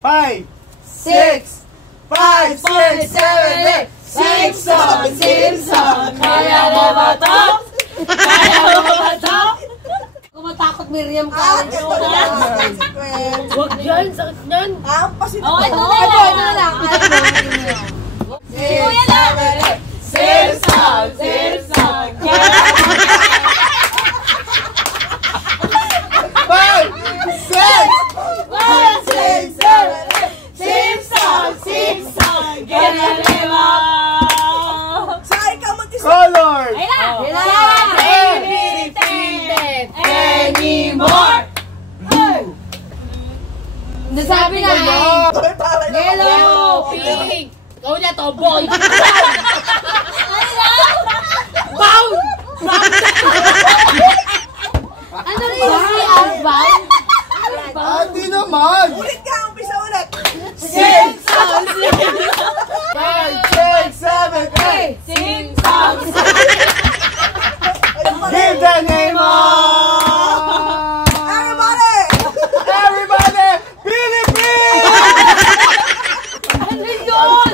5, 6, 5, 6, 7, 8. Simpson! Kaya mo ba to? Kaya mo ba to? Kumatakot Miriam ka. Huwag yan, sakit yan. Oh, ito na lang. Kuya lang! Simpson! Simpson! 5, 6, 1, 6, 7, 8. Simpson! Simpson! Ganalema! color! Anymore! Nasabi na eh. Yellow! Pink! Ikaw na to, boy! Bound! Ano rin yung outbound? Hindi naman! Ulit ka, umpisa ulit. Simpson! 5, 6, 7, 8. Simpson! Give the name of everybody! Philippines! Ano yun?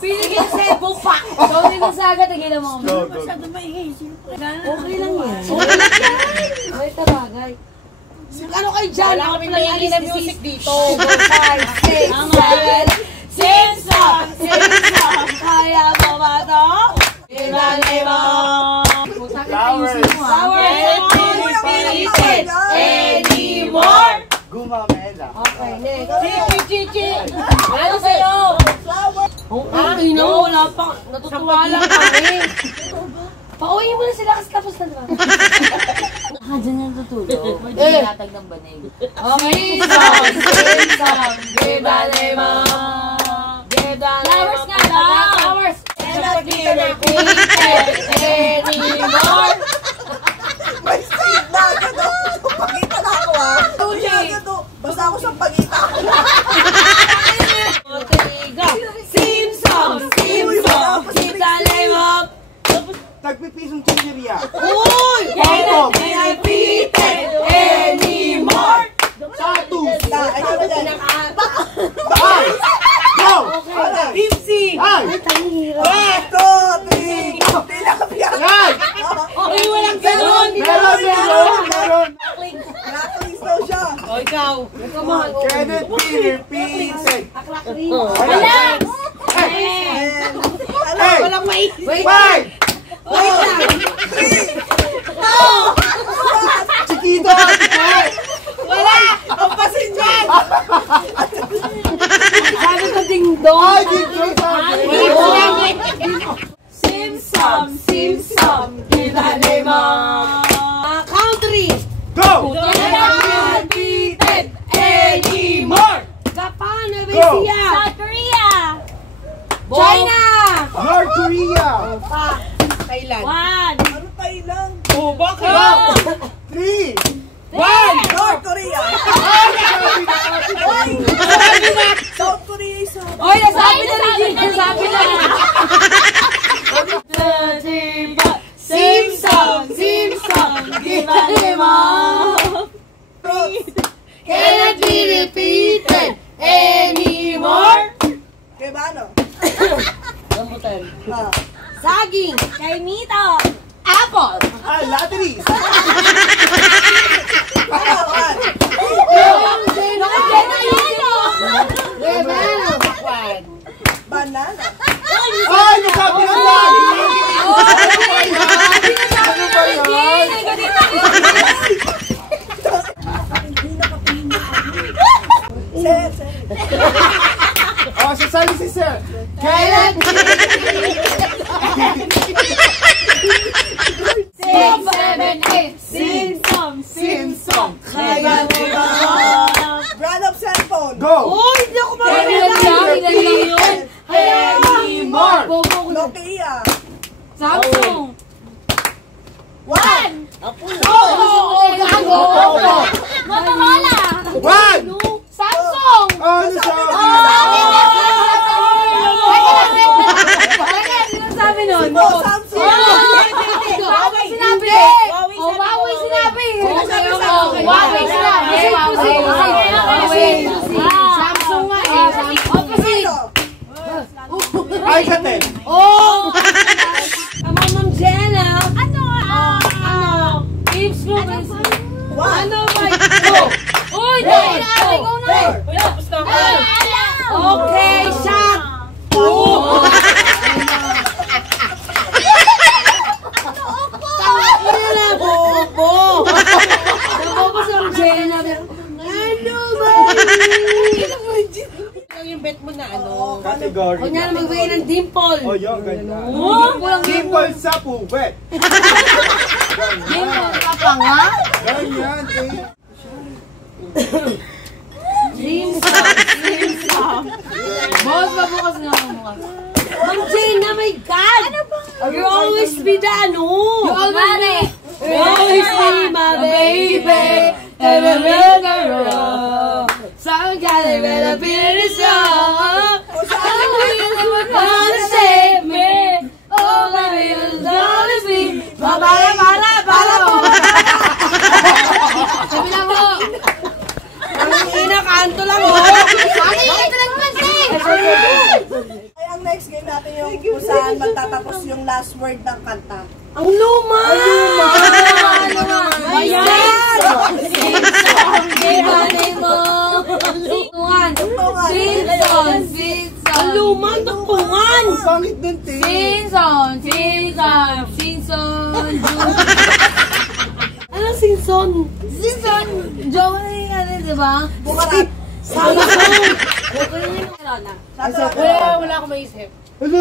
Pilipinas Cebu pa! Ikaw rin ang saga, tigilan mo. Go, go. Masyado maingay. Okay lang yan. Wait na bagay. Ano kayo dyan? Wala kami maingay na music dito. 5, 6, 7, Simpson! Simpson! Kaya mo ba to? Ganalema! Flowers! Repeated anymore! Gumamela. Okay, next. Chichi! Ano sa'yo? Ay, no, wala pa. Natutuwa lang kami. Pauwi mo na sila kasi tapos na naman. Diyan yung tutulog. May dinatag ng banig. Okay, Simpson! Ganalema! Flowers nga lang! Flowers! Cannot be repeated anymore! May state na agad doon. Pagkita na ako ha. Agad doon. Basta ako sa pagkita. Simpson! Simpson! Ganalema! Tagpipisong chicheria. Uy! Cannot be repeated anymore! Status! Ayun na dyan. Ay! Go! Dipsy! Ay! 1, 2, 3. Tilapia. Ay! Uy, walang ganun! Meron! Blacklist daw siya. O, ikaw! Can it be repeated? Aklak rin. Wala! And, Hey! Walang may... Wait, 5! wait lang. Chiquito! Wala! ang pasin dyan. Sabi ko ding-dong. Ay, dito sabi! Simpson! Simpson! Ganalema! Country. Go! Cannot be repeated anymore! Japan, Go. Malaysia. South Korea! China. North Korea! Thailand. One! Ano tayo lang? Oh, bakit? 3! North Korea. South Korea isa. Oy, nasabi na rin yun. Nasabi na rin. Simpson! Simpson! Ganalema! Cannot be repeated Anymore! Kaya ba ano? Rambutan. Saging. Kay Mito! Apple. Ay, lotteries! Banana. Ay, nasabi na lang! Ano ba yan? Sir. Oh, sasali si Sir. Kailan? 6, 7, 8. Simpson! Simpson! Kaya mo ba? Brand of cellphone. Go! Uy, hindi ako Kailan lang yun? Anymore! Bobo ko na. Nokia. Samsung. 1. Gago. Motorola! 1! Samsung. Ano sabi? Ano sabi nun? Samsung. Huawei sinabi. Huawei Huawei sinabi. Huawei Huawei sinabi. bet mo na Category. Huwag niya na magbigay ng dimple. O, yun, ganyan. Dimple ang Dimple sa puwet. dimple ka pa nga. Ganyan, eh. Boss, mabukas nga ako bukas. Ma'am Jane, oh my God! Ano ba? You always be the ano? You always be my baby. Some kind of better feel song. Wanna save me. Oh, baby, you'll always be. Bala. Sabi na mo. Ang inakanto lang mo. Bakit ito nagpansin? Ay, ang next game natin yung kung saan magtatapos yung last word ng kanta. Ang luma! Ano nga? Ayan! Ibanin mo! Tungtungan! Sinson! Ang luma! Tungtungan! Ang pangit nun, te. Sinson! Anong Sinson? Sinson! Joey, ano, diba? Bukarat. Wala akong maisip. Ano?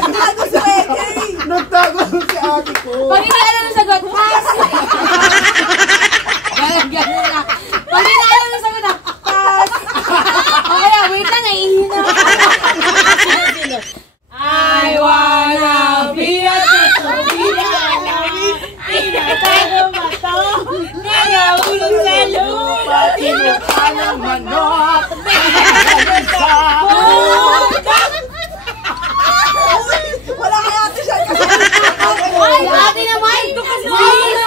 Nagtago si Reggie. Nagtago si ate ko. Pag hindi alam ang sagot, pass! Ganun na. Pag hindi alam ang sagot, pass! Okay, wait lang, nahihina. I wanna be a tinatago mato, nangahulog sa lupa, tinuka ng manok, Wala kaya ate siya. ay, dati naman!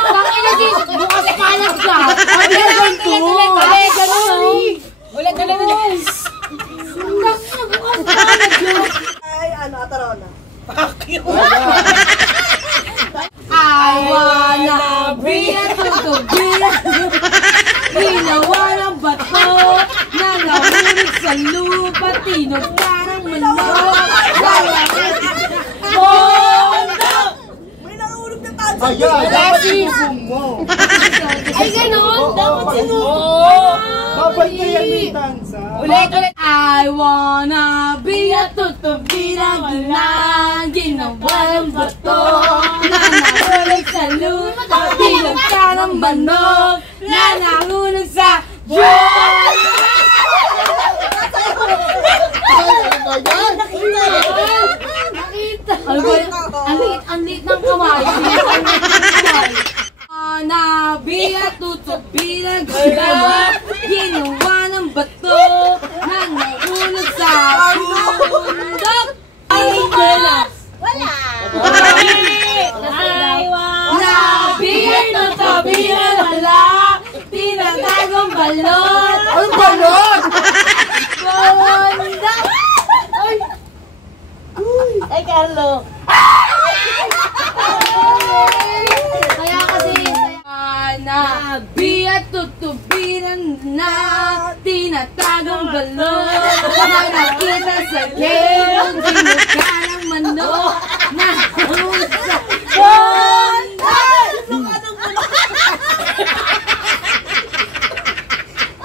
Bakit na din? Bukas palang ka! Ay, ganun! Ay, ganun! Ulit. Bukas palang ka! Ay, ano, Atarona. I wanna be a tutubila. Ginawa ng bato na nahulog sa lupa. Tinugka ng manok. May nangulog na tanso. Ayan, dapat iusong mo. Ay, ganon? Dapat Dapat kaya yung tansa. Ulit. I wanna be a tutubila. Ginawa ng bato na nahulog sa lupa. Tinugka ng manok na nahulog sa nakita. Ang lit ng kamay. Nabiya, tutubila, ginawa ng bato na nahulog sa bundok. Wala. Nabiya, tutubila, wala. Tinatagong balon. Anong balon? Bundok. Ay, Carlo. Kaya kasi nabiya, tutubiran na tinatagong balon na nakita sa gilong ginuka ng manok na nahulog sa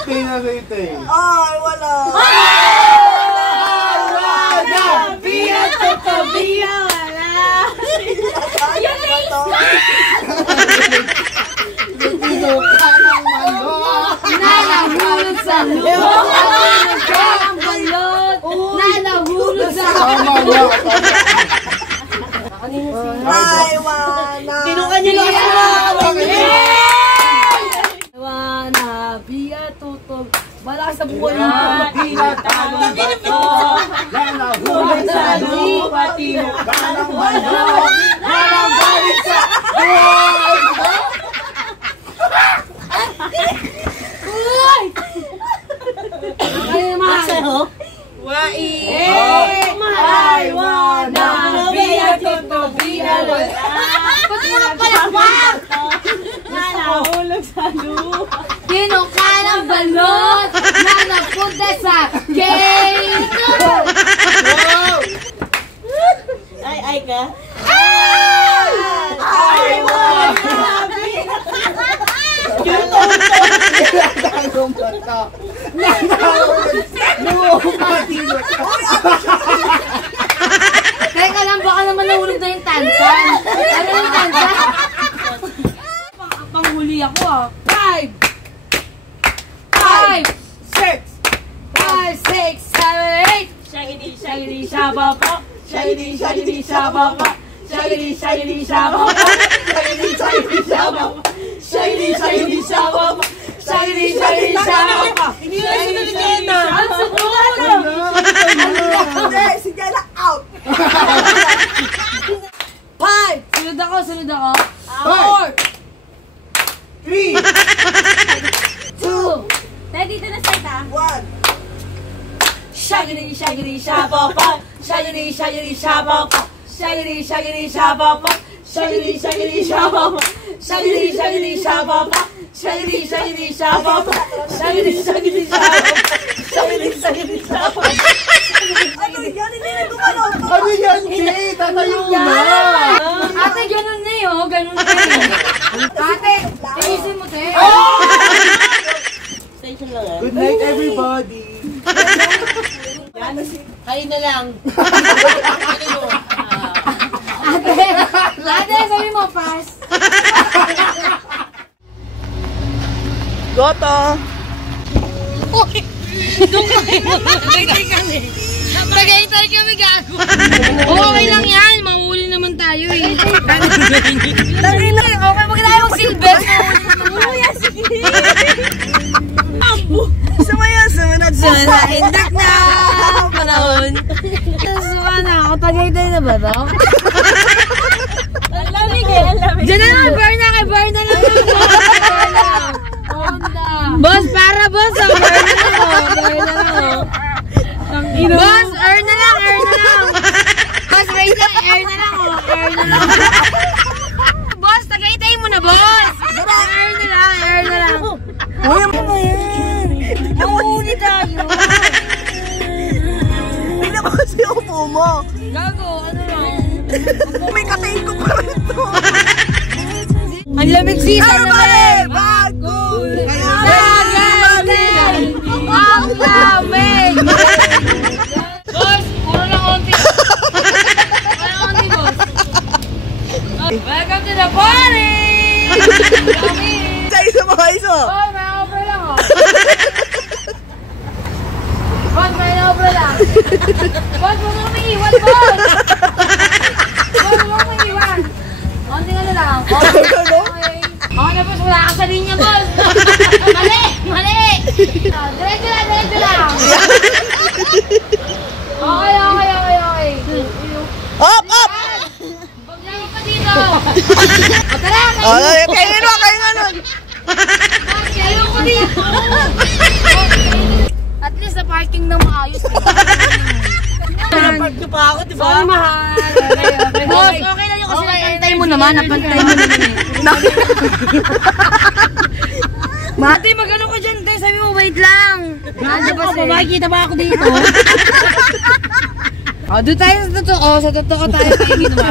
Pinagayte. Ay, wala. nabiya, tutubiran, wala. Ayun na ito. Na nahulog sa lupa ng balon na nahulog sa Ay, wala. Kinuha niyo lang Wanna be a tutog. Wala sa buhay mo. Tinatagong bato na nahulog sa lupa. Tinuka ng manok na nabalik sa bundok. Uy! Ay, naman. I wanna be a tutog. Ba't mo ka palakpak? nahulog sa lupa. Kinuka ng balon na napunta sa cave. Ay ka. Ay, wala. mata. Namamatino. Teka lang, baka naman nahulog na yung tansan. Ano yung tansan? Panghuli ako ah. 5, 6, 7, 8. Shaggy, Shaggy shababa. Shaggy shababa. Shaggy shababa. Shaggy shababa. Shaggy shababa. Shaggy shababa. Hindi na sila nagkita. Ang sukulan. Hindi, si Jella out. 5. Sunod ako. 4, 3, 2. Dito na start ah. 1. Shaggy shababa. Shaggy shababa. Shaggy shababa. Shaggy shababa. Shaggy shababa. Shaggy shababa. Shaggy shababa. Ano yan? Hindi na gumalaw to. ano yan, Kay? Tatayo na. Ate, ganun na yun. Ganun na yun. Ate, tiisin mo, te. Station lang ah. Good night, everybody. Kayo na lang. Ate, sabi mo, pass. Goto. Tagaytay kami, gago. Okay lang yan. Mahuli naman tayo eh. Okay, wag na tayo mag-silver. Sumayasunod sa Indak na panahon. Suka na ako. Tagaytay na ba to? Ang lamig eh, ang lamig. Diyan na lang, burn na lang. Boss, para boss. Burn na lang. Boss, earn na lang. Boss, wait lang. Earn na lang. Boss, tagaytay mo na, boss. Earn na lang. Uy, ano yan? Mahuli tayo. Tingnan mo kasi upo mo. Gago, ano lang. May katayin ko pa rin to. Ang lamig sis, ang lamig. Bago! Ang lamig. Boss, puro lang konti. Boss. Welcome to the party! Isa mga iso. Oh, may offer lang oh. Boss, may offer lang. Boss, huwag mo umiiwan, boss. Boss, huwag mo umiiwan. Konting ano lang. Okay. Okay na, boss. Wala ka sa linya, boss. Mali. Diretso lang. Okay. Up! Huwag lang pa dito. O, tara. Kayo nun. Kayo ko dito. At least sa parking na maayos. Napark nyo pa ako, di ba? Sorry, mahal. Okay. Boss, okay lang yun kasi napantay mo naman Mati, magano ka dyan, te? Sabi mo, wait lang. Nandun ba siya? Makikita ba ako dito? O, doon tayo sa totoo. Sa totoo tayo ginawa.